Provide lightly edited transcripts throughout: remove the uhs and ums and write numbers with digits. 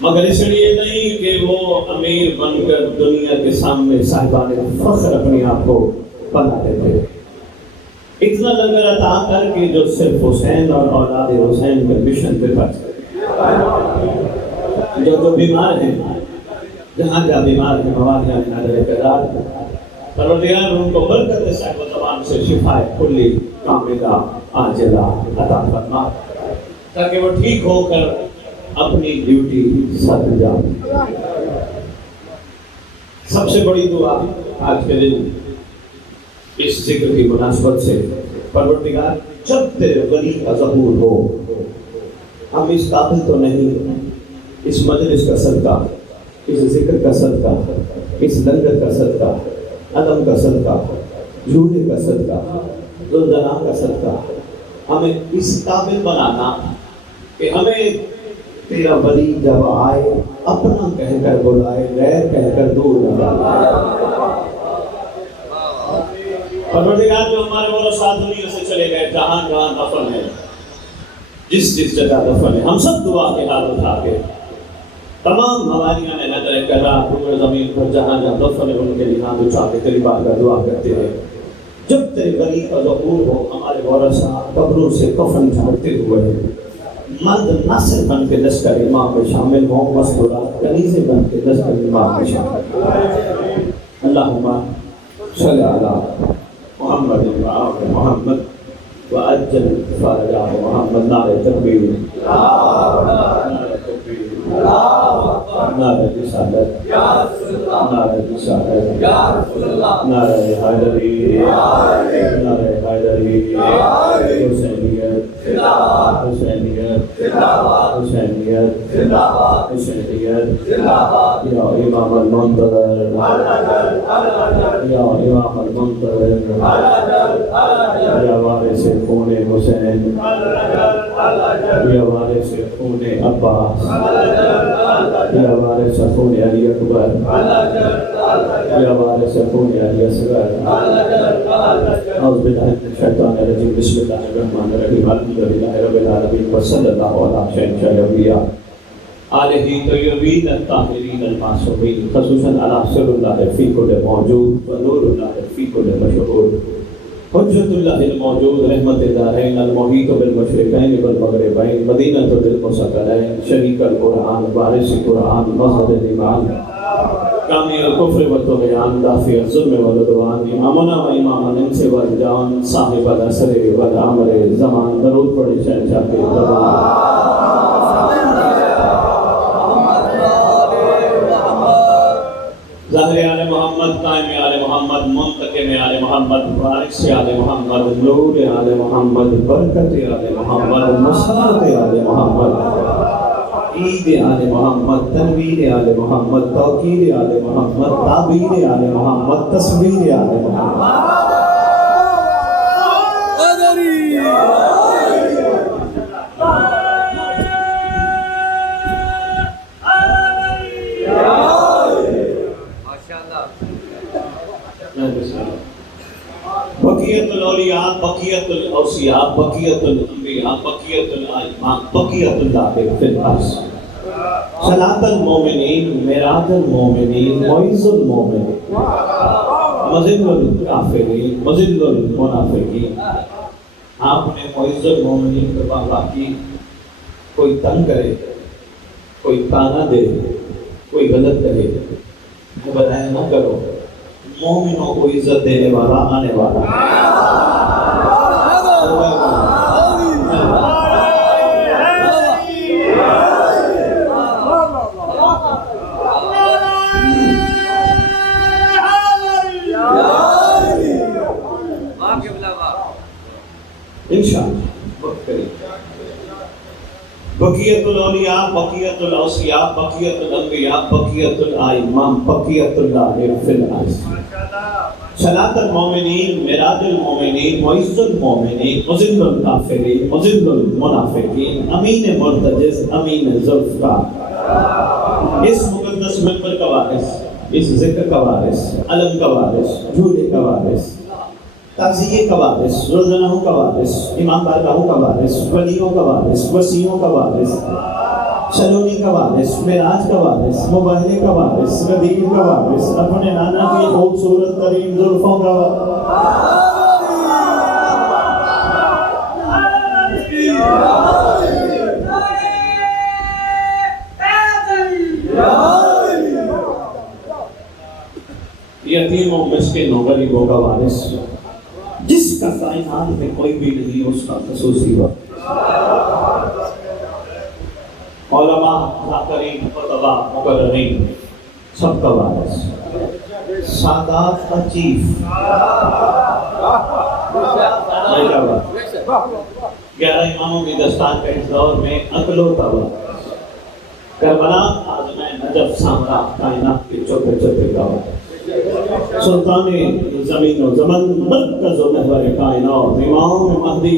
مگر اس لیے نہیں کہ وہ امیر بن کر دنیا کے سامنے صاحبان فخر اپنے آپ کو بناتے تھے، اتنا لنگر عطا کر کے جو صرف حسین اور اولاد حسین کے مشن پہ بچ گئے۔ جو بیمار ہیں، جہاں جہاں بیمار ہیں، موادیاں نظر قرار، پروردگار ان کو برکت صاحب زبان سے شفا کلی کاملہ عاجلہ عطا فرما، تاکہ وہ ٹھیک ہو کر اپنی ڈیوٹی سر جائے۔ سب سے بڑی دعا آج کے دن اس ذکر کی مناسبت سے، پروردگار جب تیرے ولی کا ظہور ہو، ہم اس قابل تو نہیں، اس مجلس کا صدقہ، اس ذکر کا صدقہ، اس لنگر کا صدقہ، علم کا صدقہ، جھولے کا صدقہ، ذوالجلال کا صدقہ، ہمیں اس قابل بنانا کہ ہمیں تیرا ولی جب آئے اپنا کہہ کر بلائے، غیر کہہ کر دور نہ جائے۔ پروردگار جو ہمارے ورثاء دنیا سے چلے گئے، جہاں جہاں دفن ہے، جس جس جگہ دفن ہے، ہم سب دعا کے ہاتھ اٹھا کے تمام ہماریاں نے نظر کرا روئے زمین پر جہاں جہاں دفن ہے، ان کے لیے ہاتھ اٹھا کے تیری بارگاہ دعا کرتے ہیں۔ جب تیرے ولی کا ظہور ہو، ہمارے ورثاء قبروں سے کفن جھاڑتے ہوئے مرد ناصر بن کے لشکر امام میں شامل ہوں، مسکرات کنیزیں بن کے لشکر امام میں شامل ہوں۔ اللہم صلی علی محمد و آل محمد وعجل فرج محمد۔ نعرہ تکبیر، نعرہ تکبیر، نعرہ رسالت، نعرہ رسالت، نعرہ حیدری، نعرہ حیدری، حسینیت، حسینیت، حسینیت، حسینیت، یا امام المنتظر، یا امام المنتظر، یا وارث خون حسین، یا وارث خون عباس، یا وارث خون علی اکبر، یا وارث خون علی اصغر۔ اعوذ باللہ من الشیطان الرجیم، بسم اللہ الرحمن الرحیم، الحمدللہ رب العالمین، وصلی اللہ علی سیدنا الانبیاء آلہ طیبین الطاہرین المعصومین، خصوصاً علی سر اللہ فی کل موجود و نور اللہ فی کل مشہود، حجت اللہ الموجود، رحمت دارین، المحیط بالمشرقین والمغربین، مدینہ للمثقلین، شریک القرآن، وارث قرآن، مظہر الایمان، کامی الکفر والطغیان، دافع الظلم والعدوان، امامنا و امام الانس والجان، صاحب العصر والعمر زمان۔ درود پڑھے شہنشاہ کے دربار۔ ظاہر آل محمد، قائم آل محمد، منتقم آل محمد، وارث آل محمد، نور آل محمد، برکت آل محمد، مسرت آل محمد، عید آل محمد، تنویر آل محمد، توقیر آل محمد، تعبیر آل محمد، تصویر آل محمد۔ بقیت الاولیاء، بقیت الاوصیاء، بقیت الانبیاء، بقیت الائمہ، بقیت اللہ فی الارض، صلاۃ المومنین، معراج المومنین، معز المومنین، مذل الکافرین، مذل المنافقین۔ آپ نے معز المومنین کے بابا کی، کوئی تنگ کرے، کوئی تانا دے، کوئی غلط کرے، بتائیں نہ کرو، مومنوں کو عزت دینے والا آنے والا ہے۔ انشاءاللہ وقت کریں۔ بقیت الاولیاء، بقیت الاوصیاء، بقیت الانبیاء، بقیت الائمہ، بقیت اللہ فی الارض، صلاۃ المومنین، معراج المومنین، معز المومنین، مذل الکافرین، مذل المنافقین، امین مرتجز، امین ذوالفقار۔ اس مقدس منبر کا وارث، اس ذکر کا وارث، علم کا وارث، جھولے کا وارث، تعزیے کا وارث، روزنہوں کا وارث، امام بارگاہوں کا وارث، ولیوں کا وارث، وسیعوں کا وارث، سلونی کا وارث، معراج کا وارث، مباہلے کا وارث، غدیر کا وارث، اپنے نانا کی خوبصورت ترین زلفوں کا وارث. یتیموں مسکینوں غریبوں کا وارث، جس کا کائنات میں کوئی بھی نہیں اس کا خصوصی وقت. علماء، ذاکرین، خطباء، مقررین، سب کا وارث. سادات کا چیف، 11 اماموں کی دستان کے اس دور میں اکلوتا وارث. کربلا، عازمِ نجف، سامرا، کائنات کے چھوٹے چھوٹے کا وارث. سلطان زمین و زمن، مرکز و محور کائنات، امام مہدی.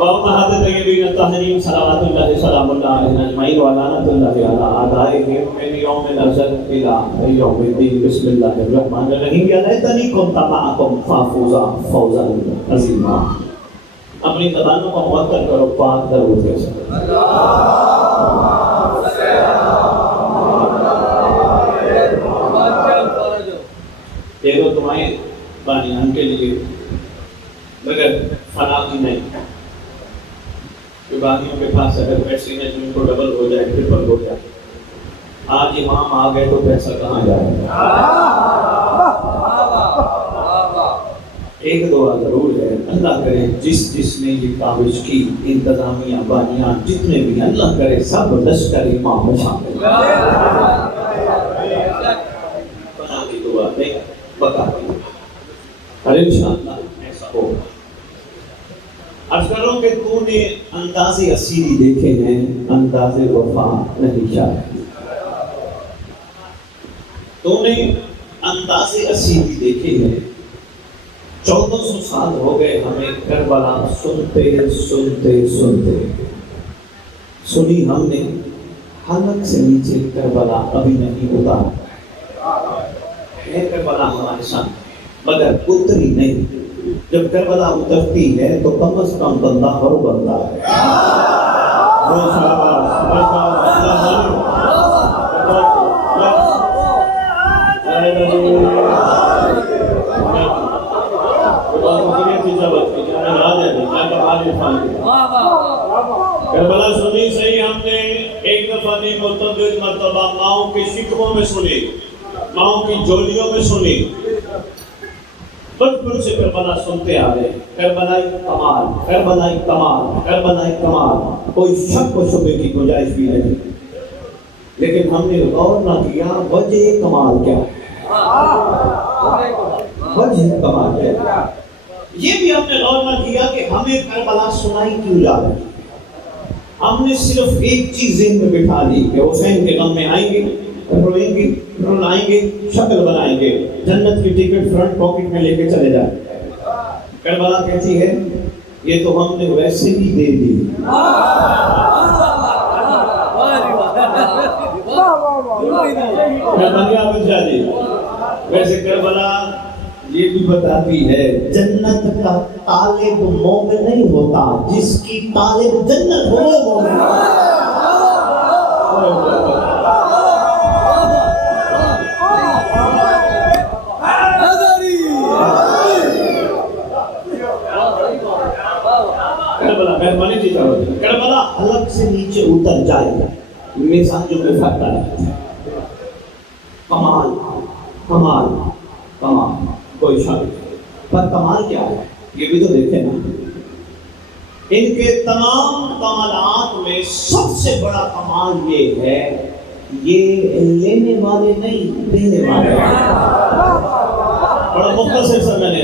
وأمهات الطيبين الطاهرين صلوات الله سلام الله عليهم أجمعين ولعنة الله على أعدائهم من يوم الأزل إلى يوم الدين. بسم الله الرحمن الرحيم. يا ليتني كنت معكم فأفوز فوزا عظيما. اپنی زبانوں کو معطل کرو، پاک درود کے ساتھ. یہ دو دعائیں بانیان کے لیے مگر فنا کی نہیں. بانیوں کے پاس اگر پیسے ہیں تو ان کو ڈبل ہو جائے، ٹرپل ہو جائے. آج امام آ گئے تو پیسہ کہاں جائے؟ ایک دعا ضرور ہے، اللہ کرے جس نے یہ کاوش کی، انتظامیہ بانیان جتنے بھی، اللہ کرے سب لشکر امام میں شامل. بنا کی دعا نہیں بتا دی اور انشاءاللہ ایسا ہوگا. عرض کروں کہ تو نے انداز اسیری دیکھے ہیں، انداز وفا نہیں شاید. تو نے انداز اسیری دیکھے ہیں. 1400 سال ہو گئے ہمیں کربلا سنتے سنتے سنتے. سنی ہم نے حلق سے نیچے کربلا ابھی نہیں اتارا ہے. کربلا ہمارے ساتھ مگر اتری نہیں. جب کربلا اترتی ہے تو کم از کم بندہ اور بندہ ہے. کربلا سنی صحیح ہم نے ایک دفعہ نہیں متعدد مرتبہ ماؤں کے شکموں میں سنی، ماؤں کی جولیوں میں سنی. بچپن سے کربلا سنتے آ رہے. کربلائی کمال، کربلائی کمال، کربلائی کمال، کوئی شک و شبے کی گنجائش بھی نہیں. لیکن ہم نے غور نہ کیا وجہ کمال کیا ہے. وجہ کمال کیا ہے یہ بھی ہم نے غور نہ کیا کہ ہمیں کربلا سنائی کیوں جا رہی. ہم نے صرف ایک چیز ذہن میں بٹھا دی کہ حسین کے غم میں آئیں گے، روئیں گے، رلائیں گے، شکل بنائیں گے، جنت کی ٹکٹ فرنٹ پاکٹ میں لے کے چلے جائیں. کربلا کہتی ہے یہ تو ہم نے ویسے ہی دے دی. ویسے کربلا یہ بھی بتاتی ہے جنت کا طالب مومن نہیں ہوتا، جس کی طالب جنت ہو وہ مومن. کربلا حلق سے نیچے اتر جائے گا، مزاجوں میں پھٹتا ہے. کمال کمال کمال کوئی شک نہیں. پر کمال کیا ہے یہ بھی تو دیکھیں نا. ان کے تمام کمالات میں سب سے بڑا کمال یہ ہے یہ لینے والے نہیں دینے والے. بڑا مختصر سا میں نے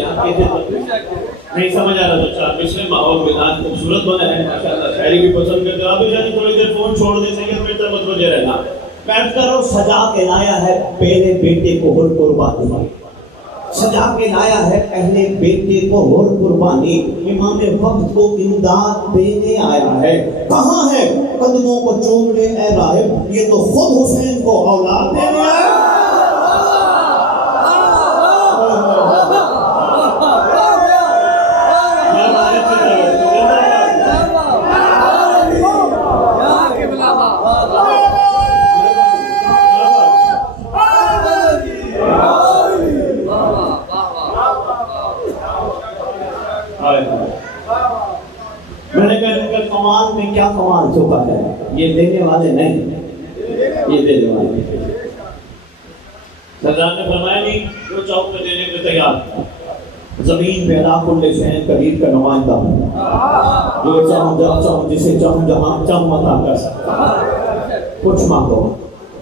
نہیں سمجھ آ رہا تو چار پچھلے ماحول میں آج خوبصورت بنا ہے ماشاءاللہ. شاعری بھی پسند کرتے. آپ بھی جانے تھوڑی دیر فون چھوڑ دیں سیکنڈ منٹ تک متوجہ رہنا. بیٹھ کرو. سجا کے لایا ہے پہلے بیٹے کو ہر قربانی، سجا کے لایا ہے پہلے بیٹے کو ہر قربانی. امام وقت کو امداد دینے آیا ہے. کہاں ہے قدموں کو چوم لے اے راہب، یہ تو خود حسین کو اولاد دینے آیا. میں نے کہا کہ کمال میں کیا کمال چھپا ہے، یہ دینے والے نہیں، یہ دینے والے نہیں۔ سردار نے فرمایا نہیں جو چاہوں میں دینے کو تیار، زمین پہ لا کل شیء قدیر کا نمائندہ ہوں، جو چاہوں جب چاہوں جسے چاہوں جہاں چاہوں عطا کر سکتا۔ کچھ مانگو،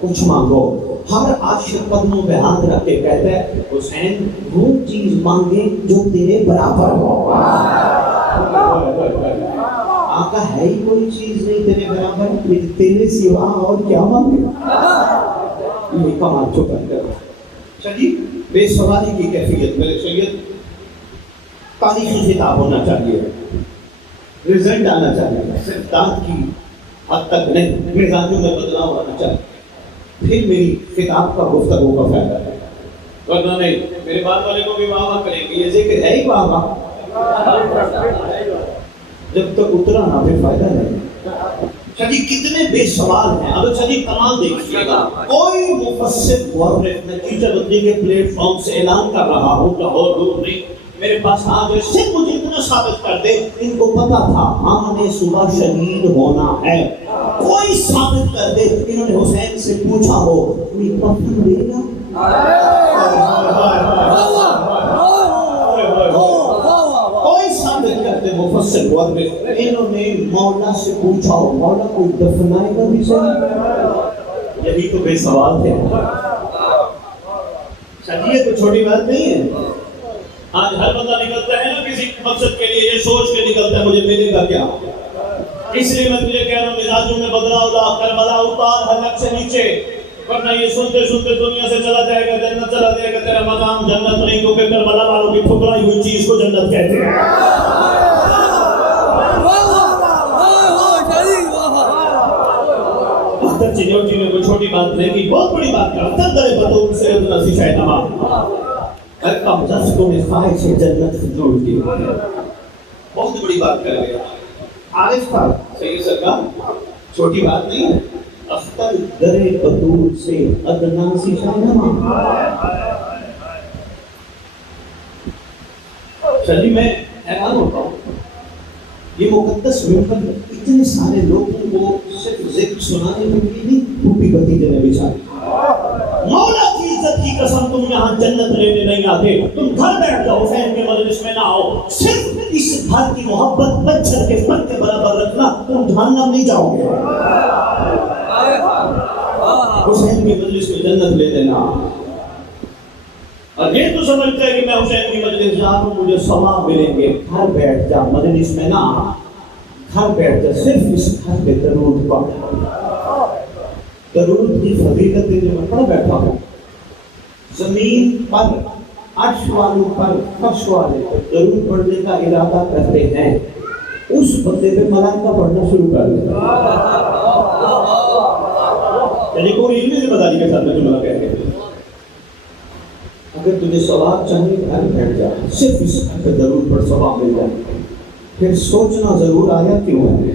کچھ مانگو۔ ہر عاشق قدموں پہ ہاتھ رکھ کے کہتا ہے حسین وہ چیز مانگے جو تیرے برابر ہو۔ آقا ہے ہی کوئی چیز نہیں تیرے برابر، تیرے سوا اور کیا مانگے؟ یہ کمال چھپا کر چلیے بے سواری کی کیفیت میرے سید تاریخی خطاب ہونا چاہیے، رزلٹ آنا چاہیے، صرف دانت کی حد تک نہیں، مزاجوں میں بدلاؤ آنا چاہیے، پھر میری خطاب کا گفتگو کا فائدہ ہے، ورنہ نہیں میرے بعد والے کو بھی واہ واہ کریں گے، یہ ذکر ہے ہی واہ واہ، جب تک اترا نہ پھر فائدہ نہیں۔ چلیے کتنے بے سوال ہیں، اب چلیے کمال دیکھیے گا، کوئی مفسر مورخ نتیجہ بندی کے پلیٹ فارم سے اعلان کر رہا ہوں لاہور دور نہیں، میرے پاس آ گئے صرف مجھے اتنا ثابت کر دے ان کو پتا تھا ہم نے صبح شہید ہونا ہے، کوئی ثابت کر دے انہوں نے حسین سے پوچھا ہو کوئی کفن دے گا؟ کوئی ثابت کرتے مفسر مورخ، انہوں نے مولا سے پوچھا ہو مولا کوئی دفنائے گا بھی صحیح؟ یہی تو بے سوال تھے۔ چلیے تو چھوٹی بات نہیں ہے، آج ہر بندہ نکلتا ہے نا کسی مقصد کے لیے، یہ سوچ کے نکلتا ہے مجھے ملے گا کیا، اس لیے میں تجھے کہہ رہا ہوں مزاجوں میں بدلاؤ لا، کربلا اتار حلق سے نیچے، ورنہ یہ سنتے سنتے دنیا سے چلا جائے گا، جنت چلا جائے گا، تیرا مقام جنت نہیں، کیونکہ کربلا والوں کی ٹھکرائی ہوئی چیز کو جنت کہتے ہیں۔ اختر چنوٹی میں کوئی چھوٹی بات نہیں کی، بہت بڑی بات کر اختر درے بطور سے نسی شاید تمام کم دس کو میں خواہش سے جنت سے جوڑ کی، بہت بڑی بات کر گیا، عارف تھا صحیح سرکار، چھوٹی بات نہیں ہے، اختر درے بطور سے ادنا سی شاہنامہ۔ چلیے میں حیران ہوتا ہوں یہ مقدس ممبر اتنے سارے لوگوں کو صرف ذکر سنانے میں بھی نہیں، پھوپھی بھتیجے نے بچھائی، مولا کی عزت کی قسم تم یہاں جنت لینے نہیں آتے، تم گھر بیٹھ جاؤ، حسین کے مجلس میں نہ آؤ، صرف اس گھر کی محبت مچھر کے پر کے برابر رکھنا، تم جہنم نہیں جاؤ گے، حسین کے مجلس میں جنت لے لینا۔ اور یہ تو سمجھتا ہے کہ میں حسین کی مجلس جا رہا ہوں مجھے ثواب ملیں گے، گھر بیٹھ جا، مجلس میں نہ آ، گھر بیٹھ جا، صرف اس گھر پہ درود پڑھ، درود کی فضیلت کے لیے میں پڑھ بیٹھا ہوں، زمین پر عرش والوں پر فرش والے پر درود پڑھنے کا ارادہ کرتے ہیں، اس بندے پہ ملائکہ پڑھنا شروع کر دیتا یعنی کوئی علمی ذمہ داری کے ساتھ میں جملہ کہہ گئے، اگر تجھے ثواب چاہیے گھر بیٹھ جا، صرف اس پہ درود پڑھ ثواب مل جائے، پھر سوچنا ضرور آیا کیوں ہے،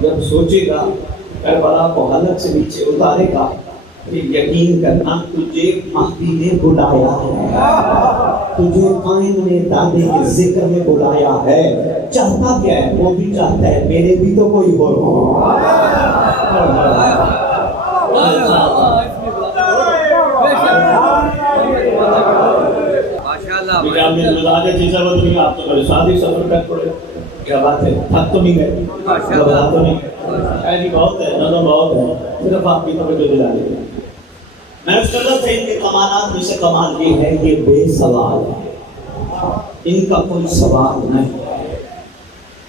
جب سوچے گا کربلا کو حلق سے نیچے اتارے گا، پھر یقین کرنا تجھے مہدی نے بلایا ہے، تجھے قائم نے دادے کے ذکر میں بلایا ہے، چاہتا کیا ہے وہ بھی چاہتا ہے میرے بھی تو کوئی اور ہو۔ آپ تو شادی سفر کر پڑے، کیا بات ہے، تھک تو نہیں گئے، گھبرا تو نہیں گئے، شاید بہت ہے، نظم بہت ہے، صرف آپ کی توجہ دلا دیں۔ میں اس طرح سے ان کے کمالات میں سے کمال یہ ہے یہ بے سوال ہے، ان کا کوئی سوال نہیں،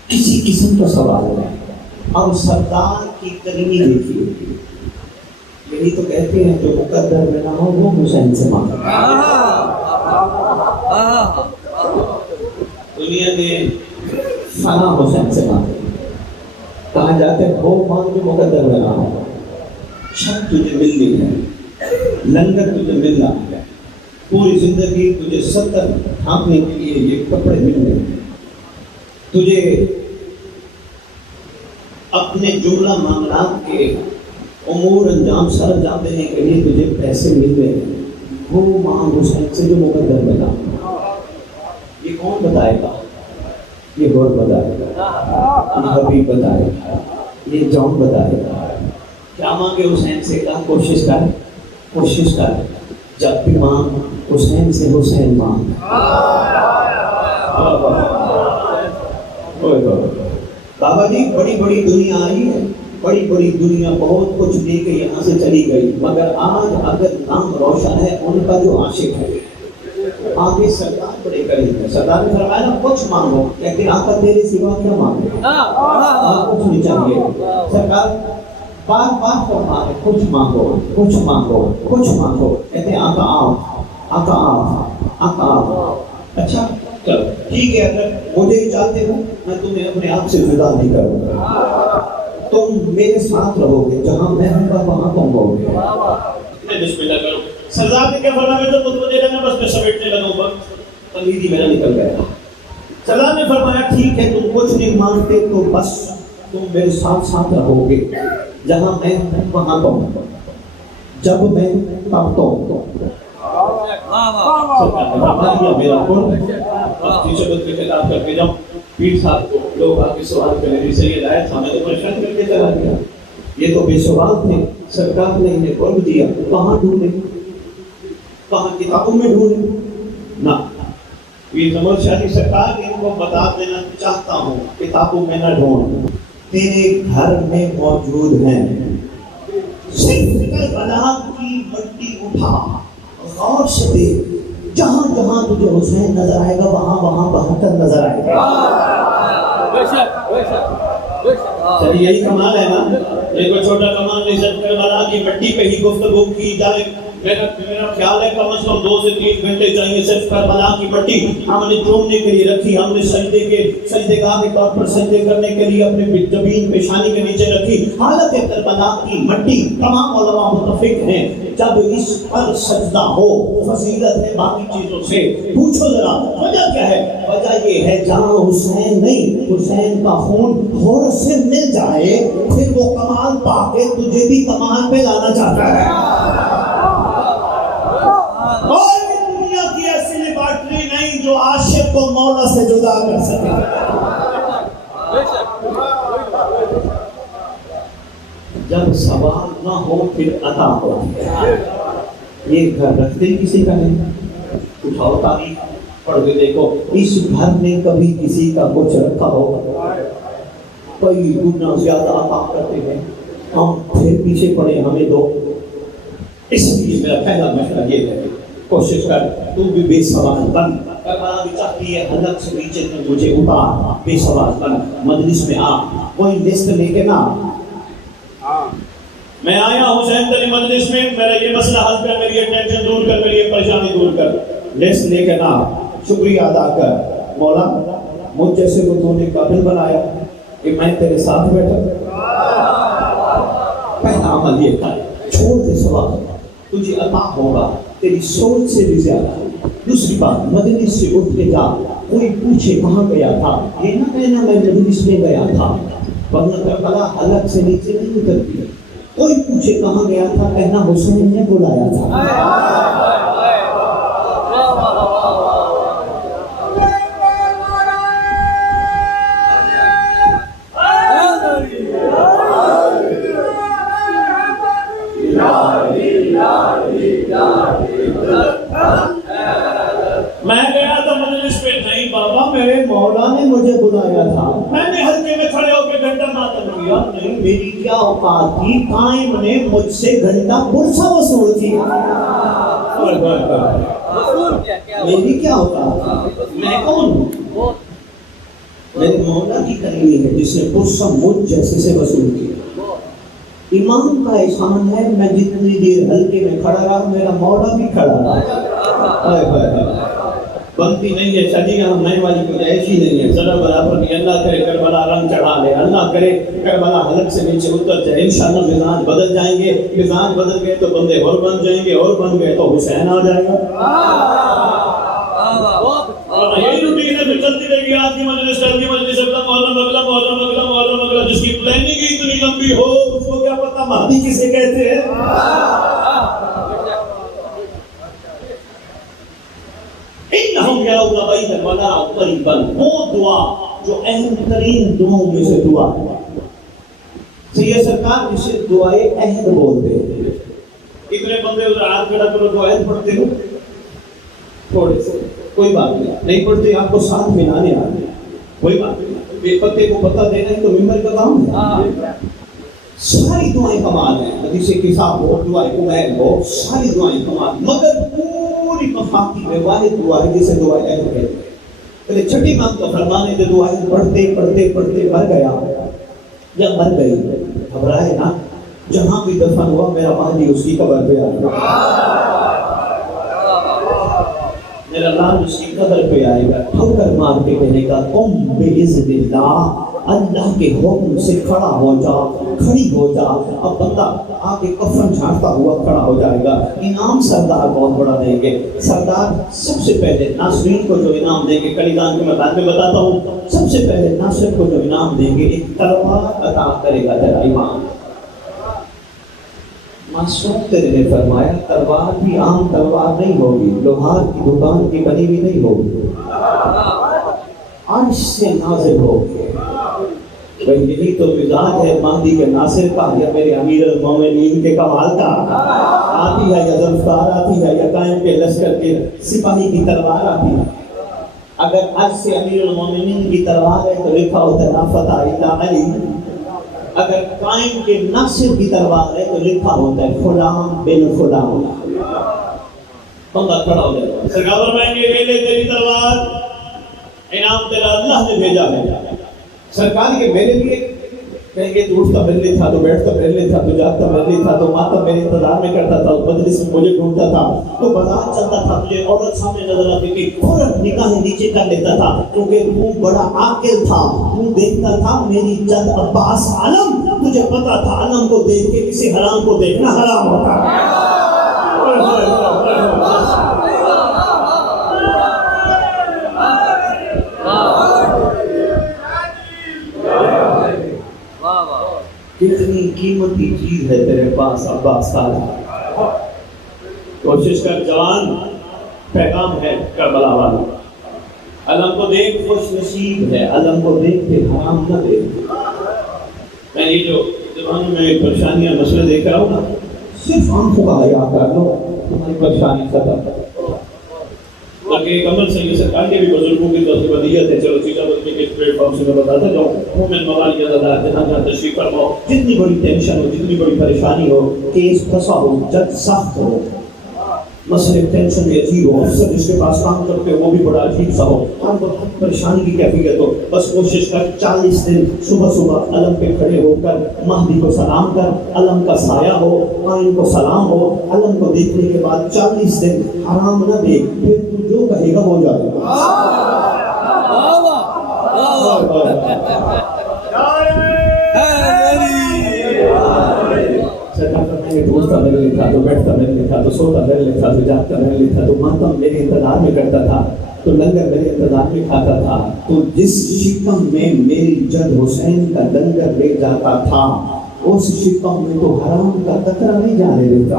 کسی قسم کا سوال نہیں۔ اب سردار کی کرمی دیکھیے، یہی تو کہتے ہیں جو مقدر میں نہ ہو وہ حسین سے مانگے۔ دنیا میں فنا حسین سے مانگے، کہاں جاتے ہیں وہ مانگ کے مقدر میں نہ ہو، چھت تجھے ملنی ہے، لنگر تجھے ملنا ہے، پوری زندگی تجھے ستر ڈھانپنے کے لیے یہ کپڑے ملنے ہیں، تجھے اپنے جملہ معاملات کے امور انجام سر انجام دینے کے لیے تجھے پیسے مل رہے ہیں، وہ مانگ حسین سے جو مقدر بنا۔ یہ کون بتائے گا؟ یہ غور بتائے گا، یہ حبیب بتائے گا، یہ جون بتائے گا۔ کیا مانگے حسین سے؟ کہا کوشش کر، کوشش کر، جب بھی مانگ حسین سے حسین مانگ۔ بابا جی بڑی بڑی دنیا آئی ہے، بڑی بڑی دنیا بہت کچھ لے کے یہاں سے چلی گئی، مگر آج اگر نام روشن ہے ان کا جو عاشق ہے، آگے سرکار بڑے کریں گے۔ سرکار نے فرمایا نا کچھ مانگو، لیکن آقا تیرے سوا کیا مانگو؟ کچھ نہیں چاہیے۔ سرکار بار بار فرما رہے کچھ مانگو، کچھ مانگو، کچھ مانگو، کہتے ہیں آقا آپ، آقا آپ، آقا آپ۔ اچھا چلو ٹھیک ہے، اگر مجھے اجازت ہو میں تمہیں اپنے آپ سے جدا نہیں کروں گا، تم میرے ساتھ رہو گے، جہاں میں ہوں گا وہاں تم رہو گے۔ بسم اللہ کرو۔ سردار نے کیا فرمایا؟ میں تو مجھے لگا بس میں سمیٹنے لگا ہوں، تنگیدی میرا نکل گیا۔ سردار نے فرمایا ٹھیک ہے، تم کچھ نہیں مانگتے تو بس تم میرے ساتھ ساتھ رہو گے، جہاں میں ہوں وہاں تم، جب میں تب تم۔ میرا شبت کے خلاف کر کے جب پیر صاحب کو لوگ آگے سوال کرنے سے یہ لائے تھا، میں تو پریشان کر کے چلا گیا، یہ تو بے سوال تھے، سرکار نے انہیں قرب دیا، کہاں ڈھونڈے؟ کہاں کتابوں میں ڈھونڈے؟ نہ، یہ زمر شاہی سرکار ان کو بتا دینا چاہتا ہوں، کتابوں میں نہ ڈھونڈ، تیرے گھر میں موجود ہیں۔ صرف کربلا کی مٹی اٹھا، غور سے دیکھ، جہاں جہاں تجھے حسین نظر آئے گا وہاں وہاں بہتر نظر آئے گا۔ چلیے یہی کمال ہے نا، یہ کوئی چھوٹا کمال نہیں، صرف کربلا کی مٹی پہ ہی گفتگو کی جائے۔ میرا خیال ہے کم از کم 2 سے 3 گھنٹے چاہیے صرف کربلا کی مٹی ہم نے چومنے کے لیے رکھی، ہم نے سجدے گاہ کے طور پر سجدے کرنے کے لیے اپنے جبین پیشانی کے نیچے رکھی۔ حالت کربلا کی مٹی تمام علماء متفق ہیں جب اس پر سجدہ ہو فضیلت ہے باقی چیزوں سے۔ پوچھو ذرا وجہ کیا ہے؟ وجہ یہ ہے جہاں حسین نہیں، حسین کا خون حور سے مل جائے پھر وہ کمال پا کے تجھے بھی کمال پہ لانا چاہتا ہے۔ اور دنیا کی ایسی لیبارٹری نہیں جو عاشق کو مولا سے جدا کر سکے۔ جب سوال نہ ہو پھر عطا ہوتی ہے۔ یہ گھر رکھتے کسی کا نہیں، اٹھاؤ تاریخ پڑھ کے دیکھو، اس گھر میں کبھی کسی کا کچھ رکھا ہوگا؟ کوئی گنا زیادہ عطا کرتے ہیں، ہم پھر پیچھے پڑے ہمیں دو۔ اس لیے میرا پہلا مشورہ یہ ہے، کوشش کر تو بھی بے سوال بن۔ کربلا بھی چاہتی ہے حلق سے نیچے تک مجھے اتار، بے سوال بن، مجلس میں آ، کوئی لسٹ لے کے نہ۔ میں آیا حسین تیری مجلس میں، میرا یہ مسئلہ حل کر، میری یہ ٹینشن دور کر، میری یہ پریشانی دور کر، لسٹ لے کے نہ، شکریہ ادا کر۔ مولا مجھ جیسے کو تو نے قابل بنایا کہ میں تیرے ساتھ بیٹھا۔ پہلا عمل یہ تھا، چھوڑ دے سوال، تجھے عطا ہوگا تیری سوچ سے بھی زیادہ۔ دوسری بات، مجلس سے اٹھ کے جا، کوئی پوچھے کہاں گیا تھا، یہ نہ کہنا میں مجلس میں گیا تھا، ورنہ کربلا حلق سے نیچے نہیں اترتی ہے۔ کوئی پوچھے کہاں گیا تھا، کہنا حسین نے بلایا تھا۔ میں گیا تھا مجلس پہ، نہیں بابا میرے مولا نے مجھے بلایا تھا، میں نے ہلکے میں کھڑے ہو کے گھنٹہ ماتم کیا، نہیں میری کیا اوقات تھی، قائم نے مجھ سے گھنٹہ پرسہ وصول کیا۔ میری کیا اوقات تھی، میں کون ہوں؟ میرے مولا کی کرنی ہے جس نے پرسہ مجھ جیسے سے وصول کیا۔ امام کا احسان ہے میں جتنی دیر ہلکے میں کھڑا رہا میرا مولا بھی کھڑا رہا۔ بنتی نہیں ہے چلی ہم نئے والی کوئی ایسی نہیں ہے، ذرا برابر نہیں۔ اللہ کرے کربلا رنگ چڑھا لے، اللہ کرے کربلا حلق سے نیچے اتر جائے، انشاءاللہ مزاج بدل جائیں گے، مزاج بدل گئے تو بندے اور بن جائیں گے، اور بن گئے تو حسین آ جائے گا۔ یہی روٹین ہے، پھر چلتی رہے گی، آج کی مجلس کل کی مجلس، اگلا محرم اگلا محرم اگلا محرم اگلا، جس کی پلاننگ اتنی لمبی ہو اس کو کیا پتا مہدی کسے کہتے ہیں۔ انہم یرون بعیدا ونراه قریبا، وہ دعا جو اہم ترین دعاؤں میں سے دعا ہے. سید سرکار جسے دعائے عہد بولتے ہیں. کتنے بندے ادھر ہاتھ کھڑا کرو تو عہد پڑھتے ہو؟ تھوڑے سے، کوئی بات نہیں پڑھتے، آپ کو ساتھ ملانے آ گئے، کوئی بات نہیں. بے پتے کو پتہ دینا ہی تو ممبر کا کام ہے. ساری دعائیں کمال ہیں، حدیث کتاب ہو، دعائیں کمال ہو، ساری دعائیں کمال، مگر پوری مفاقی میں واحد دعا ہے جسے دعائیں عہد کہتے ہیں. پہلے چھٹی مانگ کا فرمانے کے دعائیں پڑھتے پڑھتے پڑھتے مر گیا. جب مر گئی گھبرائے نا، جہاں بھی دفن ہوا میرا مہدی اس کی قبر پہ آ گیا، میرا لال اس کی قبر پہ آئے گا. ٹھوکر مار کے کہنے کا قم باذن اللہ، اللہ کے حکم سے کھڑا ہو جا، کھڑی ہو جا. اب بندہ آ کے کفن جھاڑتا ہوا کھڑا ہو جائے گا. انعام سردار بہت بڑا دیں گے. سردار سب سے پہلے ناصرین کو جو انعام دیں گے، کلیدان کے میں بعد میں بتاتا ہوں، سب سے پہلے ناصر کو جو انعام دیں گے ایک تلوار عطا کرے گا تیرا امام. معصوم تیرے نے فرمایا تلوار بھی عام تلوار نہیں ہوگی، لوہار کی دکان کی بنی ہوئی نہیں ہوگی، عرش سے نازل ہوگی. بھئی یہی تو مزاج ہے مہدی کے ناصر کا یا میرے امیر المومنین کے کمال کا. آتی ہے یا ذوالفقار آتی ہے یا قائم کے لشکر کے سپاہی کی تلوار آتی ہے. اگر عرش سے امیر المومنین کی تلوار ہے تو لکھا ہوتا ہے لا فتح الا علی. اگر قائم کے ناصر کی تلوار ہے تو لکھا ہوتا ہے فلان بن فلان. بندہ کھڑا ہو جائے گا. سرکار فرمائیں گے لے لے تیری تلوار، انعام تیرا اللہ نے بھیجا ہے. سرکار کے میرے لیے کہیں گے تو اٹھتا میرے لیے تھا، تو بیٹھتا میرے لیے تھا، تو جاگتا میرے لیے تھا، تو ماتا میرے انتظار میں کرتا تھا، مجلس میں مجھے ڈھونڈتا تھا، تو بازار چلتا تھا تجھے عورت سامنے نظر آتی تھی فوراً نگاہیں نیچے کر لیتا تھا کیونکہ تو بڑا عاقل تھا. تو دیکھتا تھا میری جد عباس عالم، تجھے پتا تھا علم کو دیکھ کے کسی حرام کو دیکھنا حرام ہوتا ہے. کتنی قیمتی چیز ہے تیرے پاس عباس خاجہ. کوشش کر جوان، پیغام ہے کربلا والا. علم کو دیکھ خوش نصیب ہے، علم کو دیکھ کے حرام نہ دیکھ. میں یہ جو زبانوں میں پریشانیاں مسئلے دیکھ رہا ہوں نا، صرف آنکھوں کا حیا کر لو تمہاری پریشانی ختم. تاکہ ایک عمل سے یہ سرکار کے بھی بزرگوں کی طرف سے ودیت ہے. چلو چیزہ بچے کے پلیٹ فارم سے میں بتاتا جاؤں. مومن موالی عزادار جہاں جہاں تشریف فرماؤ، جتنی بڑی ٹینشن ہو، جتنی بڑی پریشانی ہو، کیس پھنسا ہو، جج سخت ہو، مسئلے ٹینشن عجیب ہو، افسر جس کے پاس کام کرتے ہو وہ بھی بڑا عجیب سا ہو، ہر وقت پریشانی کی کیفیت ہو، بس کوشش کر 40 دن صبح صبح علم پہ کھڑے ہو کر مہدی کو سلام کر. علم کا سایہ ہو، قائم کو سلام ہو. علم کو دیکھنے کے بعد 40 دن حرام نہ دیکھ، پھر تو جو کہے گا ہو جائے گا. ڈھونڈتا میرے لیے تھا، تو بیٹھتا میرے لیے تھا، تو سوتا میرے لیے تھا، تو جاگتا میرے لیے تھا، تو ماتم میرے انتظار میں کرتا تھا، تو لنگر میرے انتظار میں کھاتا تھا. تو جس شکم میں میری جد حسین کا لنگر لے جاتا تھا اس شکم میں تو حرام کا قطرہ نہیں جانے دیتا.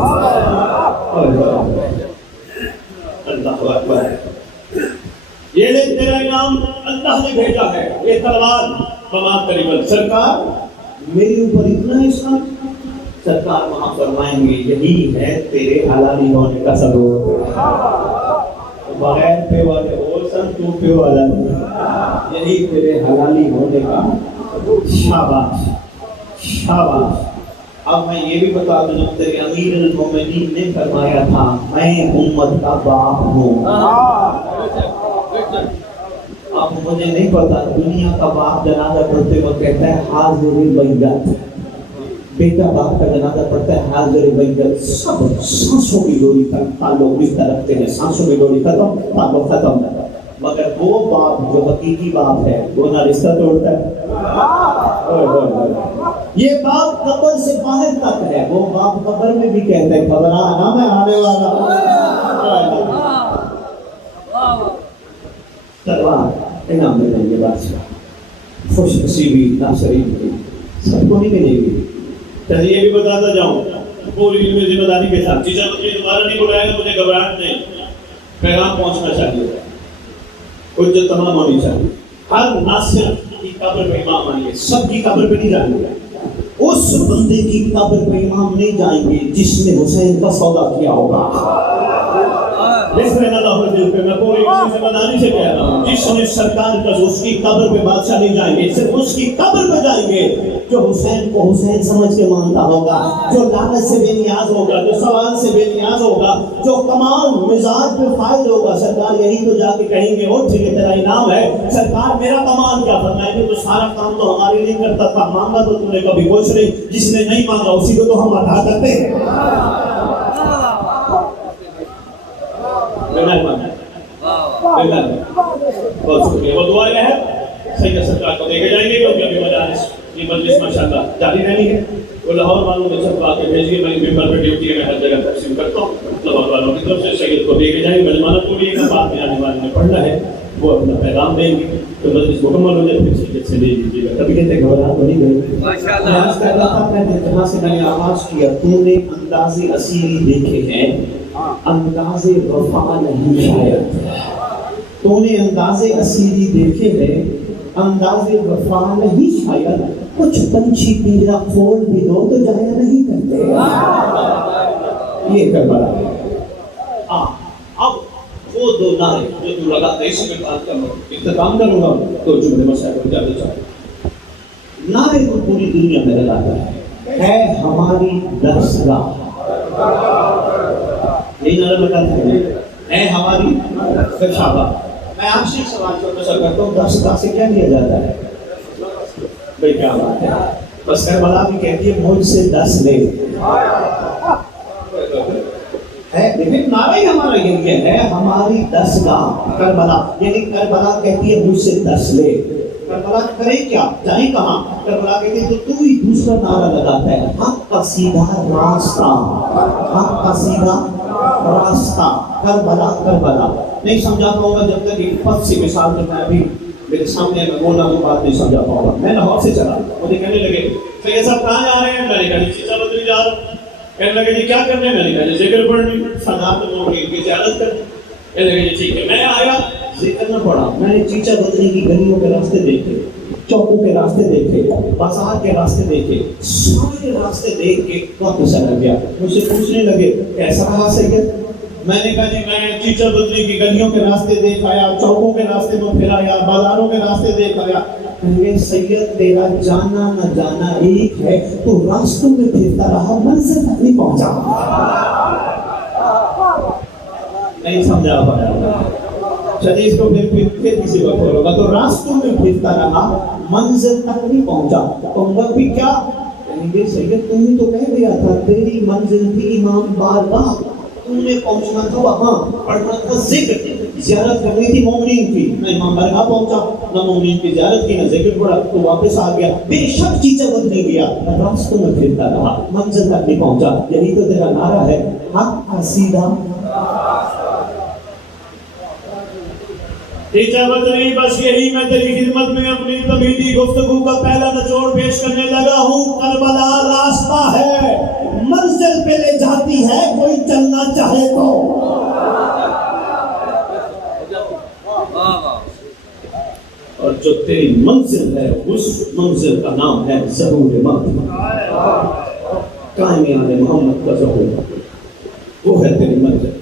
اللہ اکبر. یہ لے تیرا انعام اللہ نے بھیجا ہے، یہ تلوار بما قریبا. سرکار میرے اوپر اتنا احسان. سرکار وہاں فرمائیں گے یہی ہے تیرے حلالی ہونے کا ثبوت. بغیر پہ والے اور سن تو پہ والا نہیں، یہی تیرے حلالی ہونے کا. شاباش شاباش. اب میں یہ بھی بتا دوں تیرے امیر المومنین نے فرمایا تھا میں امت کا باپ ہوں. اب مجھے نہیں پتا دنیا کا باپ جنازہ پڑھتے وقت کہتا ہے حاضر بیت، بیٹا باپ کا جنازہ پڑھتا ہے حاضر بیت. سب سانسوں کی ڈوری تک تعلق رشتہ رکھتے ہیں، سانسوں کی ڈوری ختم تعلق ختم. مگر وہ باپ جو حقیقی باپ ہے وہ نہ رشتہ توڑتا ہے. یہ باپ قبر سے باہر تک ہے، وہ باپ قبر میں بھی کہتا ہے گھبرانا میں آنے والا. تلوار انعام میں دیں گے بادشاہ، خوش نصیبی ناصرین کی سب کو نہیں ملے گی. چلیے یہ بھی بتاتا جاؤں پوری علم ذمہ داری کے ساتھ. چیزیں مجھے دوبارہ نہیں بلائے گا، مجھے گھبراہٹ نہیں، پیغام پہنچنا چاہیے. حجت تمام ہونی چاہیے. ہر ناصر کی قبر پہ امام آئیں گے, سب کی قبر پہ نہیں جائیں گے. اس بندے کی قبر پہ امام نہیں جائیں گے جس نے حسین کا سودا کیا ہوگا. میں پوری ذمہ داری سے کہہ رہا ہوں, جس نے سرکار کا اس کی قبر پہ بادشاہ نہیں جائیں گے, صرف اس کی قبر پہ جائیں گے جو حسین کو حسین سمجھ کے مانتا ہوگا, جو لعنت سے بے نیاز ہوگا, جو سوال سے بے نیاز ہوگا, جو کمال مزاج پہ فائز ہوگا. سرکار یہی تو جا کے کہیں گے اٹھ یہ تیرا انعام ہے. سرکار میرا کمال کیا فرمائیں گے, تو سارا کام تو ہمارے لیے کرتا تھا, مانگا تو تم نے کبھی کچھ نہیں, جس نے نہیں مانگا اسی کو تو ہم ادا کرتے ہیں. بہت شکریہ. وہ دعا ہے سید سرکار کو دے کے جائیں گے کیونکہ ابھی مجالس کی مجلس ماشاءاللہ جاری رہنی ہے. وہ لاہور والوں نے سب کے بھیجیے, میں ممبر پہ ڈیوٹی ہے, میں ہر جگہ تقسیم کرتا ہوں. لاہور والوں کی طرف سے سید کو دے کے جائیں گے. مجمانہ پوری ہے, بعد میں آنے والے نے پڑھنا ہے, وہ اپنا پیغام دیں گے تو مجلس مکمل ہو جائے, پھر سید سے لے لیجیے گا. کبھی کہتے گھبراہٹ نہیں گئی. آغاز کر رہا تھا میں جہاں سے میں نے آغاز کیا, تو نے انداز اسیری دیکھے ہیں, انداز وفا نہیں شاید. تو نے انداز اسیری دیکھے ہیں, انداز وفا نہیں شاید. کچھ پنچھی پنجرا کھول بھی دو تو جایا نہیں کرتے. یہ کربلا ہے. اب وہ دو نعرے جو تم لگاتے ہیں, اس میں بات کا اختتام کروں گا تو جملے مسائل کو جاتے چاہتے. نعرے کو پوری دنیا میں لگاتا ہے ہماری درسگاہ. یہی نعرہ لگاتا ہے ہماری درسگاہ. میں آپ سے سوال چھوٹا سا کرتا ہوں, درسگاہ سے کیا لیا جاتا ہے؟ بھئی کیا بات ہے, بس کربلا بھی کہتی ہے مجھ سے 10 لے. لیکن نعرہ ہی ہمارا یہ ہے ہماری درسگاہ کربلا, یعنی کربلا کہتی ہے مجھ سے 10 لے. کربلا کرے کیا, جائیں کہاں؟ کربلا کہتی ہے تو ہی دوسرا نعرہ لگاتا ہے حق کا سیدھا راستہ, حق کا سیدھا راستہ. کربلا کربلا نہیں سمجھا پاؤں گا جب تک ایک پت سی مثال میں ابھی میرے سامنے میں بولنا تو بات نہیں سمجھا پاؤں گا. میں لاہور سے چلا, مجھے کہنے لگے سید صاحب کہاں جا رہے ہیں؟ میں نے کہا جی چیچا بدری جا رہا ہوں. کہنے لگے جی کیا کرنے؟ میں نے کہا جی ذکر پڑھنی, صداقت موڑی کی زیارت کرنی. کہنے لگے جی ٹھیک ہے. میں آیا, ذکر نہ پڑھا, میں نے چیچا بدری کی گلیوں کے راستے دیکھے, چوکوں کے راستے دیکھے, بازار کے راستے دیکھے, سارے راستے دیکھ کے وقت چلا گیا. مجھ سے پوچھنے لگے کیسا رہا سید؟ میں نے کہا جی میں چیچا بدری کی گلیوں کے راستے دیکھ آیا, چوکوں کے راستے میں پھر آیا, بازاروں کے راستے دیکھ آیا. کہیں سید تیرا جانا نہ جانا ایک ہے, تو راستوں میں پھرتا رہا, منزل تک نہیں پہنچا. نہیں سمجھا پایا. چلیے اس کو پھر کسی وقت بولوں گا. تو راستوں میں پھرتا رہا, منزل تک نہیں پہنچا. تم لوگ بھی کیا کہیں گے سید تم ہی تو کہہ دیا تھا تیری منزل تھی امام بارگاہ, تم نے پہنچنا تھا وہاں, پڑھنا تھا ذکر, زیارت کرنی تھی مومنین کی. میں امام بارگاہ پہنچا, نہ مومنین کی زیارت کی نہ ذکر پڑھا, تو واپس آ گیا. بے شک چیچا بد نہیں گیا, راستوں میں پھرتا رہا, منزل تک نہیں پہنچا. یہی تو تیرا نعرہ ہے حق کا سیدھا. چیچا بد نہیں, بس یہی میں تیری خدمت میں اپنی طویلی گفتگو کا پہلا نچوڑ پیش کرنے لگا ہوں. کربلا راستہ ہے, منزل پہ لے جاتی ہے, کوئی چلنا چاہے تو. اور جو تیری منزل ہے اس منزل کا نام ہے ظہور مہدی, قائمیان محمد کا ظہور, وہ ہے تیری منزل.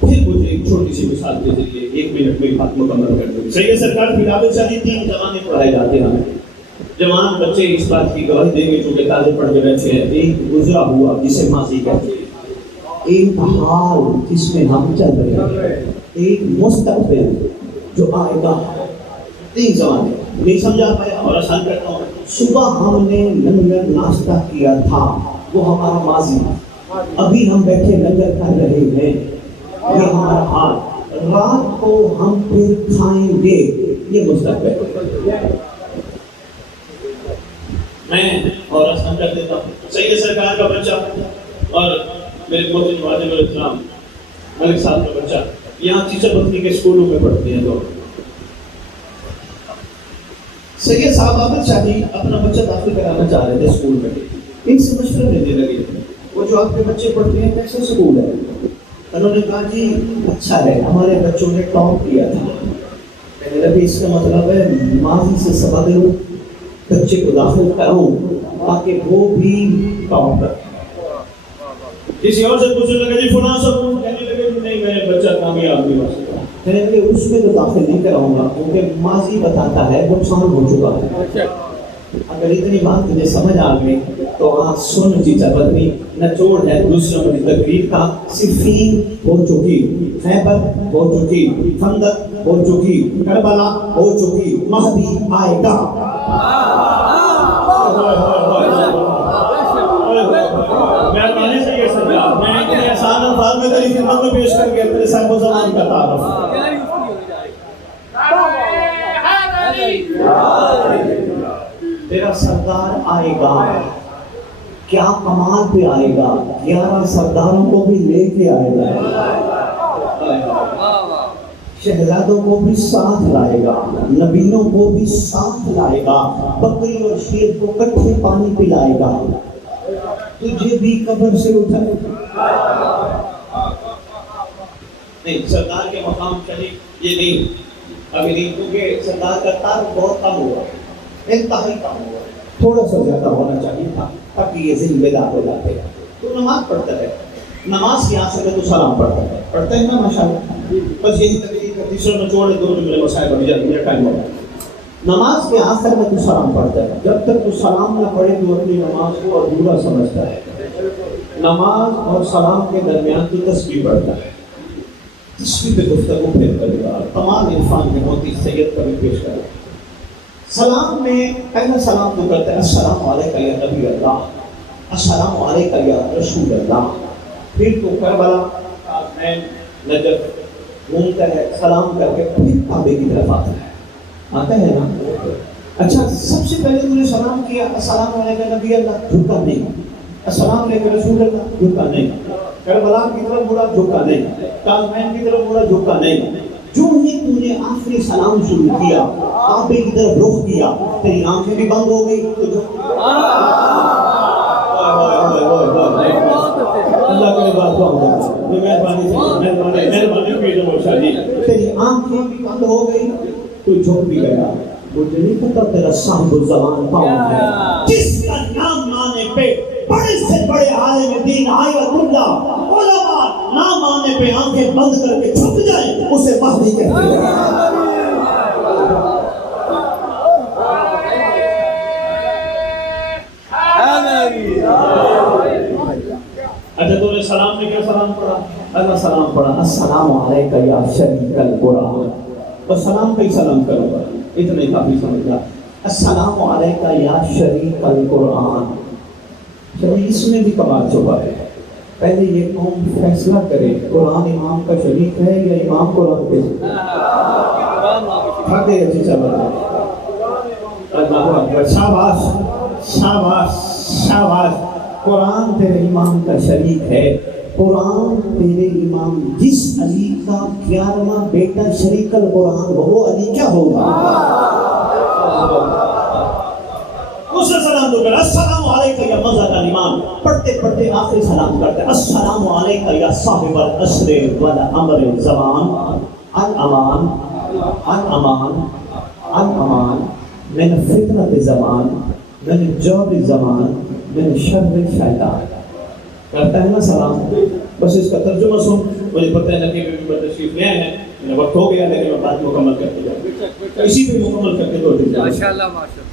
پھر مجھے ایک چھوٹی سی مثال کے ذریعے 1 منٹ میں بات مکمل کر دوں. سید سرکار کی دعوت سے 3 زمانے پڑھائے جاتے ہیں. جوان بچے اس بات کی گواہی دیں گے جو کہ تازے پڑھ کے بیٹھے ہیں. ایک گزرا ہوا جسے ماضی کہتے ہیں, ایک حال جس میں ہم چل رہے ہیں, ایک مستقبل جو آئے گا. 3 زمانے نہیں سمجھا پایا اور آسان کرتا ہوں. صبح ہم نے لنگر ناشتہ کیا تھا, وہ ہمارا ماضی. ابھی ہم بیٹھے لنگر کر رہے ہیں, یہ ہمارا حال. رات کو ہم پھر کھائیں گے, یہ مستقبل. میں اور آسان کر دیتا ہوں. سید سرکار کا بچہ اور میرے محترم واجب الاسلام ملک صاحب کا بچہ یہاں چیچا بدری کے اسکولوں میں پڑھتے ہیں. تو سید صاحب عابد شاہ جی اپنا بچہ داخل کرانا چاہ رہے تھے اسکول میں. ان سے مشورہ لینے لگے, وہ جو آپ کے بچے پڑھتے ہیں کیسا اسکول ہے؟ انہوں نے کہا جی اچھا ہے, ہمارے بچوں نے ٹاپ کیا تھا. کہنے لگے اس کا مطلب ہے ماضی سے سبق لوں، بچے کو داخل کروں تاکہ وہ بھی ٹاپ کرے۔ کسی اور سے پوچھنے لگے جی فلاں سب کہنے لگے نہیں میں بچہ کامیاب نہیں ہو سکتا، کہنے لگے اس میں تو داخل نہیں کراؤں گا کیونکہ ماضی بتاتا ہے نقصان ہو چکا ہے۔ اگر اتنی بات تجھے سمجھ آ گئی تو آج سن چیچا بدنی نچوڑ ہے دوسروں کی تقریر کا، صفین ہو چکی، خیبر ہو چکی، خندق ہو چکی، کربلا ہو چکی، مہدی آئے گا۔ مہربانی سے یہ سمجھا، میں اتنے آسان الفاظ میں تیری خدمت میں پیش کر کے تیرے صاحب و زمان کا تعارف۔ تیرا سردار آئے گا، کیا کمال پہ آئے گا، 11 سرداروں کو بھی لے کے آئے گا، شہزادوں کو بھی ساتھ لائے گا، نبیوں کو بھی ساتھ لائے گا، بکری اور شیر کو کٹھے پانی پلائے گا، تجھے بھی قبر سے اٹھائے گا۔ نہیں، سردار کے مقام شریف یہ نہیں ابھی نہیں، کیونکہ سردار کا تعارف بہت کم ہوا، انتہائی کم ہوا، تھوڑا سا زیادہ ہونا چاہیے تھا تاکہ یہ ذہن بیدار ہو جاتے ہیں۔ تو نماز پڑھتا ہے، نماز کے آخر میں تو سلام پڑھتا ہے نا ماشاءاللہ۔ بس یہی تقریر کا تیسرا نچوڑ ہے، دو جملے مسائل ابھی جلدی میرا ٹائم ہوگا۔ نماز کے آخر میں تو سلام پڑھتا ہے، جب تک تو سلام نہ پڑھے تو اپنی نماز کو ادھورا سمجھتا ہے۔ نماز اور سلام کے درمیان تو تسبیح پڑھتا ہے، تسبیح پہ گفتگو پھر کرے گا، تمام عرفان کے موتی سید کا بھی پیش کرے گا۔ سلام میں پہلا سلام تو کرتا ہے السلام علیکہ یا نبی اللہ، السلام علیکہ یا رسول اللہ، پھر تو کربلا، کاظمین، نجف گھومتا ہے، سلام کر کے پھر کعبے کی طرف آتا ہے نا۔ اچھا، سب سے پہلے تو نے سلام کیا السلام علیکہ نبی اللہ، جھکا نہیں، السلام علیکہ رسول اللہ، جھکا نہیں، کربلا کی طرف مڑا، جھکا نہیں، کاظمین کی طرف مڑا، جھکا نہیں۔ جو ہی تو نے آخری سلام شروع کیا، کعبے کی طرف رخ کیا، تیری آنکھیں بھی بند ہو گئی تو اللہ کے بات کو تیری آنکھیں بھی بند ہو گئی تو جھک بھی گیا۔ مجھے نہیں پتا تیرا صاحب الزمان کون ہے، جس کا نام مانے پہ بڑے سے بڑے عالم دین آیت اللہ علماء نام آنے پہ آنکھیں بند کر کے جھک جائیں، اسے مہدی کہتے ہیں۔ اچھا، تو نے سلام میں کیا سلام پڑھا؟ اللہ سلام پڑھا السلام علیکہ یا شریک القرآن، بس سلام پہ ہی سلام کرو گا، اتنا ہی کافی سمجھ گا۔ السلام علیکہ یا شریک القرآن، چلیے اس میں بھی کمال چھپا ہے۔ پہلے یہ قوم فیصلہ کرے قرآن امام کا شریک ہے یا امام قرآن کے کھاتے اچھی چل رہا ہے۔ اللہ اکبر، شاباش شاباش شاباش، قرآن تیرے امام کا شریک ہے، قرآن تیرے امام، جس علی کا 11واں بیٹا شریک القرآن وہ علی کیا ہوگا؟ اسے سلام دو کر السلام علیکہ یا مذہب الامام، پڑھتے پڑھتے آخری سلام کرتے السلام علیکہ یا صاحب العصر والامر الزمان، الامان الامان الامان من فتنة زمان، من جور زمان، من شر شیطان۔ کرتا ہے نا سلام، بس اس کا ترجمہ سن، مجھے پتہ ہے نبی میں تشریف لے ہیں، میرا وقت ہو گیا لیکن میں بات مکمل کرتے جاؤں، اسی پہ مکمل کر کے دو دن ماشاءاللہ ماشاءاللہ۔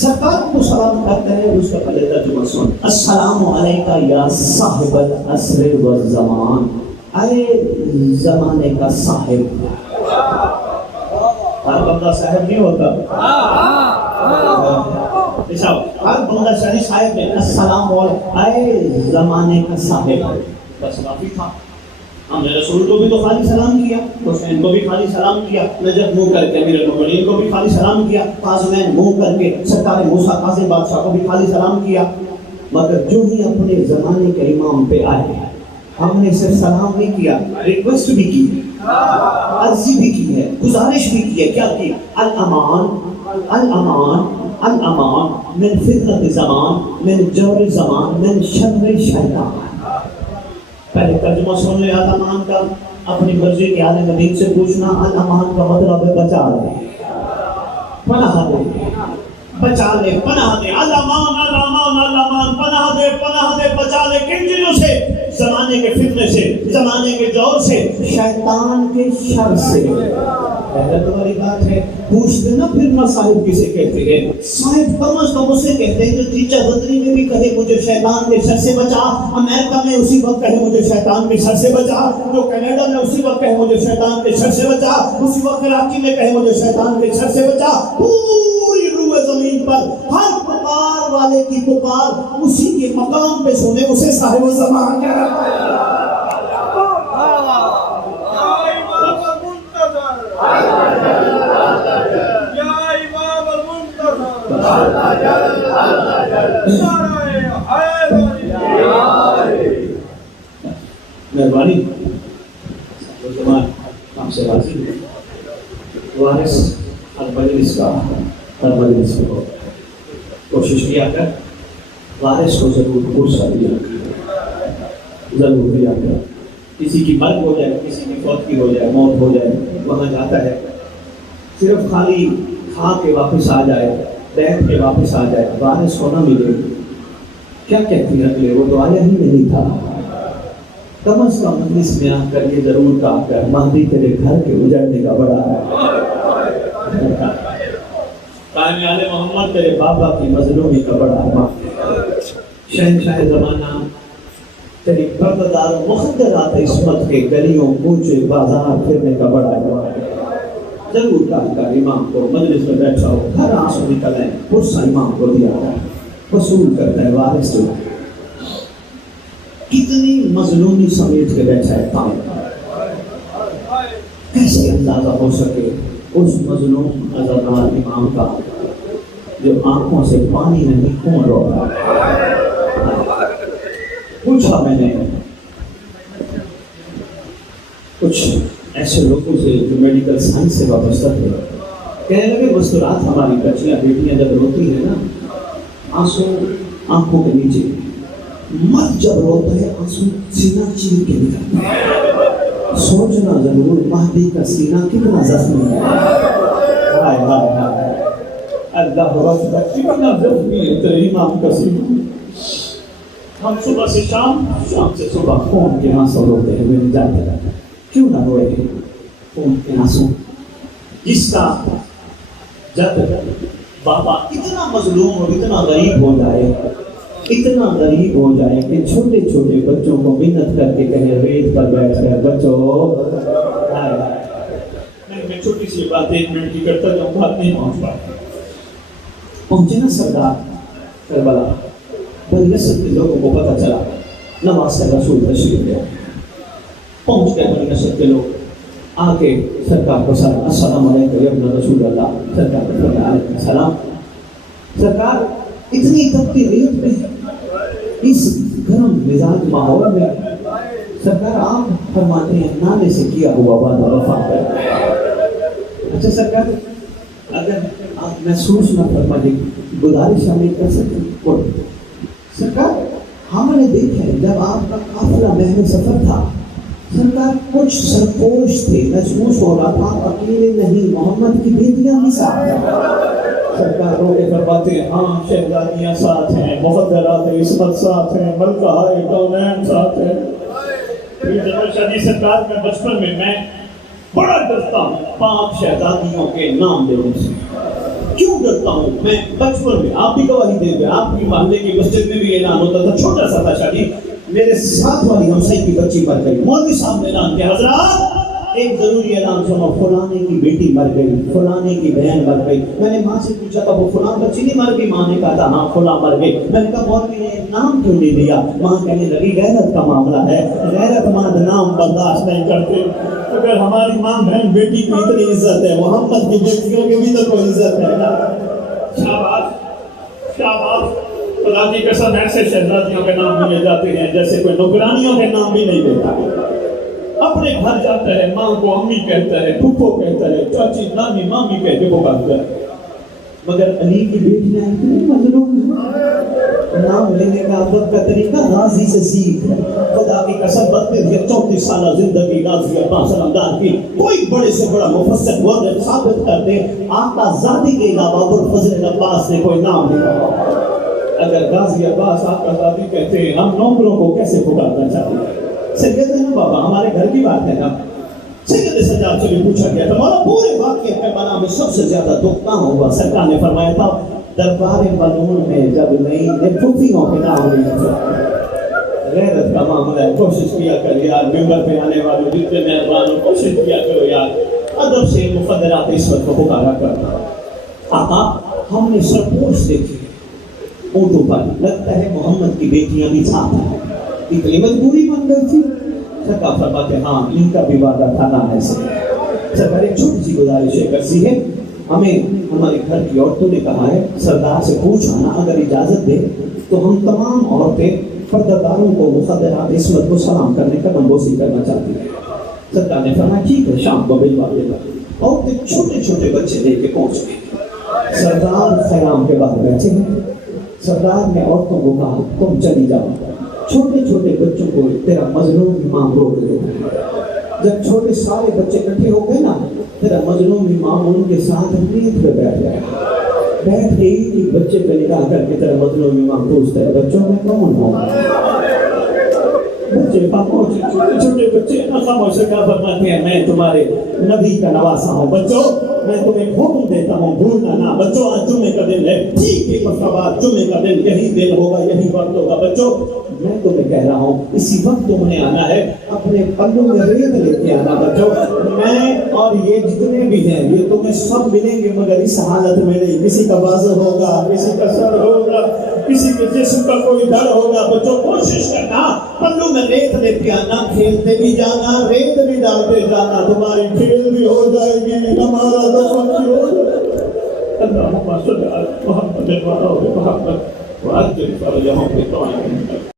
سرکار کو سلام کرتا ہے، اس کا پہلے ترجمہ سن السلام علیکہ یا صاحب العصر والزمان، اے زمانے کا صاحب۔ ہر بندہ صاحب نہیں ہوتا، ہر بندہ شاہی صاحب ہے۔ السلام علیکم اے زمانے کا صاحب، بس کافی تھا۔ ہم نے رسول کو بھی تو خالی سلام کیا، حسین کو بھی خالی سلام کیا، نجف منہ کر کے امیر المومنین کو بھی خالی سلام کیا، قاسمین منہ کر کے سرکار موسیٰ قاسم بادشاہ کو بھی خالی سلام کیا، مگر جو ہی اپنے زمانے کے امام پہ آئے ہم نے صرف سلام نہیں کیا، ریکویسٹ بھی کی، عرضی بھی کی ہے، گزارش بھی کی ہے۔ کیا کی؟ الامان الامان الامان من فتنة زمان، من جور زمان، من شر شیطان۔ پہلے ترجمہ سن لے الامان کا، اپنی مرضی کے عالم دین سے پوچھنا الامان کا مطلب ہے بچا لے، پناہ دے، بچا لے، پناہ دے، الامان الامان الامان، پناہ دے پناہ دے، بچا لے کن چیزوں سے؟ زمانے کے فتنے سے، زمانے کے دور سے، شیطان کے شر سے۔ حیرت والی بات ہے، پوچھتے نا پھر نہ صاحب کسے کہتے ہیں؟ صاحب کم از کم اسے کہتے ہیں جو چیچا بدری میں بھی کہے مجھے شیطان کے شر سے بچا، امریکہ میں اسی وقت کہے مجھے شیطان کے شر سے بچا، جو کینیڈا میں اسی وقت کہے مجھے شیطان کے شر سے بچا، اسی وقت کراچی میں کہے مجھے شیطان کے شر سے بچا۔ پوری روح زمین پر ہر پکار والے کی پکار اسی کے مقام پہ سنے، اسے صاحب الزمان کہہ رہا ہے۔ مہربانی ہم سے راضی ہے، وارث ہر مجلس کو کوشش کیا کر وارث کو ضرور پوچھا دیا کر، کسی کی مرگ ہو جائے، کسی کی فوتگی ہو جائے، موت ہو جائے، وہاں جاتا ہے صرف خالی کھا کے واپس آ جائے، بیٹھ کے واپس آ جائے، وارث کو نہ ملے، کیا کہتی ہے اگلے؟ وہ تو آیا ہی نہیں تھا۔ کم از کم مجلس میں آ کر یہ ضرور کہا کر مہدی تیرے گھر کے اجڑنے کا بڑا ہے، قائم آل محمد تیرے بابا کی مظلومی کا بڑا ہے، شہنشاہ زمانہ تیری بردار و مخدرات عصمت کے گلیوں کوچے بازار پھرنے کا بڑا ہے۔ ضرور کہا کر امام کو مجلس میں بیٹھا ہو، ہر آنسو نکل آئے، غصہ امام کو دیا ہے، وصول کرتا ہے وارث جو کتنی مظلومی سمیٹ کے بیٹھا ہے پاؤں، کیسے اندازہ ہو سکے اس مظلوم نظردار امام کا جو آنکھوں سے پانی نہیں خون رو رہا ہے۔ پوچھا میں نے کچھ ایسے لوگوں سے جو میڈیکل سائنس سے وابستہ تھے، کہنے لگے مستورات ہماری بچیاں بیٹیاں جب روتی ہیں نا، آنسو آنکھوں کے نیچے، مرد جب روتا ہے آنسو سینہ چیر کے نکلتا ہے، سوچنا ضرور مہدی کا سینہ کتنا زخمی ہے، ہائے ہائے ہائے اللہ رب کتنا زخمی ہے تیرے امام کا سینہ۔ ہم صبح سے شام سے صبح خون کے آنسو روتے ہوئے جاتے رہتے، کیوں نہ روئے خون کے آنسو؟ جس کا جب بابا اتنا مظلوم اور اتنا غریب ہو جائے، اتنا غریب ہو جائے کہ چھوٹے چھوٹے بچوں کو منت کر کے کہے ریت پر بیٹھ کر بچوں، میں چھوٹی سی بات 1 منٹ کی کرتا جاؤں، بات نہیں پہنچ پاتی، پہنچے نا سردار کربلا، بڑی نسل کے لوگوں کو پتہ چلا نواز کا رسول تشریف لے، پہنچ گئے بڑی نسل کے لوگ، آ کے سرکار کو سلام، السلام علیکم یا ابن رسول اللہ، سرکار کو فرمایا علیکم السلام۔ سرکار اتنی تپتی ریت میں، اس گرم مزاج ماحول میں، سرکار آپ فرماتے ہیں نالے سے کیا ہوا وعدہ وفا کر۔ اچھا سرکار اگر آپ محسوس نہ فرما دیں، گزارش ہمیں کر سکتے ہیں؟ سرکار ہم نے دیکھا جب آپ کا قافلہ بحر سفر تھا، سرکار کچھ سرپوش تھے، محسوس ہو رہا تھا اکیلے نہیں، محمد کی بیٹیاں بھی ساتھ ہیں۔ سرکار رو کے فرماتے ہیں ہاں شہزادیاں ساتھ ہیں، مخدرات عصمت ساتھ ہیں، ملکہ کونین ساتھ ہیں۔ جنرل شاہ سرکار میں بچپن میں بڑا ڈرتا ہوں 5 شہزادیوں کے نام لینے سے۔ کیوں ڈرتا ہوں میں؟ بچپن میں آپ بھی گواہی دیں گے، آپ کی محلے کی مسجد میں بھی اعلان ہوتا تھا، چھوٹا سا تھا شادی، میرے ساتھ والی ہمسائی کی بچی مر گئی، مولوی صاحب نے اعلان کیا حضرات ایک ضروری اعلان سنو، فلانے کی بیٹی مر گئی، فلانے کی بہن مر گئی۔ میں نے ماں سے پوچھا تھا وہ فلاں بچی نہیں مر گئی؟ ماں نے کہا تھا ہاں فلاں مر گئی۔ میں نے کہا مولوی نے نام کیوں نہیں دیا؟ ماں کہنے لگی غیرت کا معاملہ ہے، غیرت مند نام برداشت نہیں کرتے، اگر ہماری ماں بہن بیٹی کی اتنی عزت ہے، محمد کی بیٹیوں کی بھی تو کوئی عزت ہے نا۔ شاباش شاباش، خدا کی قسم ایسے شہزادیوں کے نام لیے جاتے ہیں جیسے کوئی نوکرانیوں کے نام بھی نہیں دیتا۔ اپنے گھر جاتا ہے، ماں کو امی کہتا ہے، پھپھو کہتا ہے، چاچی نانی مامی کہہ کے پکارتا ہے، مگر علی کی بیٹیاں اتنی مظلوم ہیں. نام لینے کا ادب کا طریقہ غازی سے سیکھ ہے. خدا کی قسم 34 سالہ زندگی غازی عباس علمدار کی کوئی بڑے سے بڑا مفسر ورد ثابت کر دے آقا ذاتی کے علاوہ ابوالفضل عباس نے کوئی نام نہیں کہا. اگر غازی عباس آقا ذاتی کہتے ہیں ہم نوکروں کو کیسے پکارنا چاہتے ہیں؟ سید ہے نا بابا، ہمارے گھر کی بات ہے نا. سید سجاد سے بھی پوچھا گیا تھا مولا پورے واقعے پیمانہ میں سب سے زیادہ دکھ کہاں ہوا؟ سرکار نے فرمایا تھا دربار بلون میں جب نئی نے پھوپھیوں کے نام نہیں تھے. غیرت کا معاملہ ہے، کوشش کیا کر یار، ممبر پہ آنے والوں جتنے مہربان ہو کوشش کیا کرو یار، ادب سے مخدرات اس وقت کو پکارا کرتا. آقا ہم نے سرپوش دیکھی اونٹوں پر، لگتا ہے محمد کی بیٹیاں بھی ساتھ ہیں. اتنی مجبوری بن گئی تھی. سرکار فرماتے ہاں ان کا بھی وعدہ تھا لانے سے. سرکار ایک چھوٹی سی گزارش ہے کرسی ہے، ہمیں ہمارے گھر کی عورتوں نے کہا ہے سردار سے پوچھنا اگر اجازت دے تو ہم تمام عورتیں پردہ کو مخدرات عصمت کو سلام کرنے کا نمبوسی کرنا چاہتی ہیں. سرکار نے فرمایا ٹھیک ہے شام کو بھجوا دے گا. عورتیں چھوٹے چھوٹے بچے لے کے پہنچ گئے. سردار خیام کے باہر بیٹھے ہیں. سردار نے عورتوں کو کہا تم چلی جاؤ. چھوٹے چھوٹے بچوں کو تیرا مظلوم امام روک دیتا. جب چھوٹے سارے بچے اکٹھے ہو گئے نا تیرا مظلوم امام ان کے ساتھ نیت پہ بیٹھ گیا. بیٹھ کے ایک بچے پہ نگاہ کر کے تیرا مظلوم امام پوچھتا ہے بچوں میں کون ہوں؟ بچے خاموش، چھوٹے چھوٹے بچے خاموش کیا فرماتے ہیں میں تمہارے نبی کا نواسا ہوں. بچوں میں تمہیں حکم دیتا ہوں بھولنا نہ. بچوں آج جمعے کا دن ہے، ٹھیک ایک ہفتہ بعد جمعے کا دن یہی دن ہوگا یہی وقت ہوگا. بچوں میں تمہیں کہہ رہا ہوں اسی وقت تم نے آنا ہے، اپنے پلوں میں ریت لے کے آنا. بچوں میں اور یہ جتنے بھی ہیں یہ تمہیں سب ملیں گے مگر اس حالت میں نہیں. کسی کا بازو ہوگا، کسی کا سر ہوگا، کسی کے جسم کا کوئی ڈر ہوگا. بچوں کوشش کرنا پلوں میں ریت لے کے آنا، کھیلتے بھی جانا، ریت بھی ڈالتے جانا. تمہاری کھیل بھی ہو جائے گی، ہمارا دفن بھی ہو جائے گا. اللہم صل علی محمد وعلی آل محمد وعجل فرجهم في طاعتك.